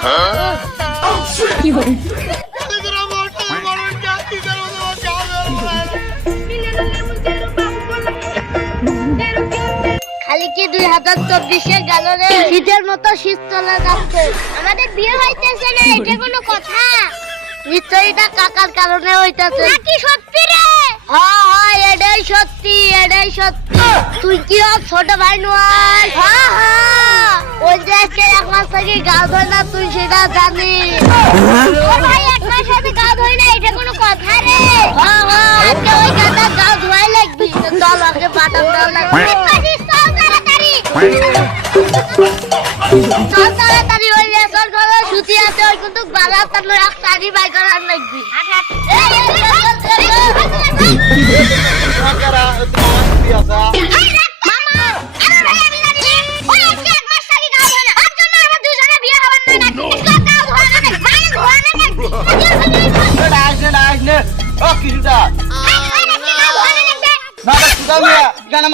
খালি কি 2024 গেল রে, শীতের মতো শীত চলে যাচ্ছে। আমাদের বিয়ে হইতেছে না, এটা কোনো কথা? নিশ্চয়ই এটা কাকার কারণে হইতাছে নাকি? সত্যি রে? হ্যাঁ, এটাই সত্যি, এটাই সত্যি। তুই কি ছোট ভাই নয়? হ্যাঁ, ওই যে আজকে 1 মাস থেকে গা ধোয় না, তুই সেটা জানিস? ওর ভাই 1 মাস আগে গা ধোয় না, এটা কোনো কথা রে? হ্যাঁ, আজকে ওই গাটা গা ধোয়াই লাগবি। চল আগে বাটার দাও লাগবে। চল তাড়াতাড়ি, ওই রেশন ঘরে সুতি আছে, ওই কিন্তু বাজার তার এক শাড়ি বাই করার লাগবি।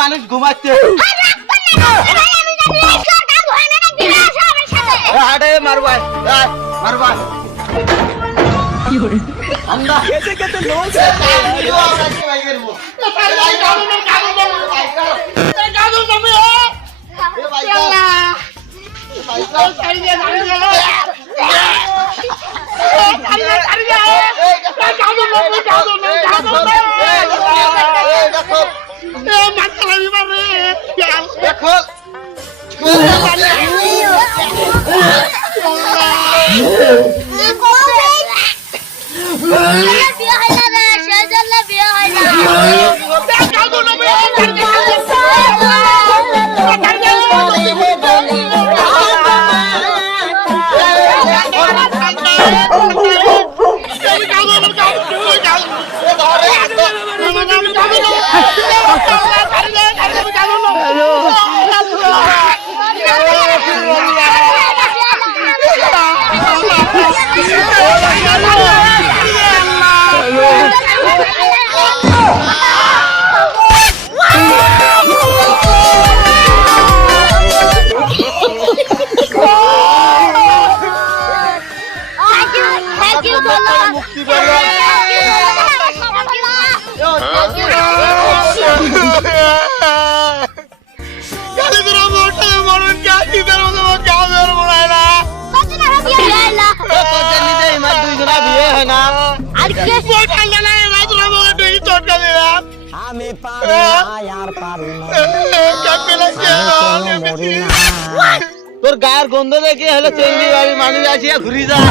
মানুষ ঘুমাচ্ছে, মারবাই মারবাই আমরা তোর গায়ের গন্ধ দেখে হলো চেঙ্গি বাড়ির মানুষ আসিয়া ঘুরি যায়।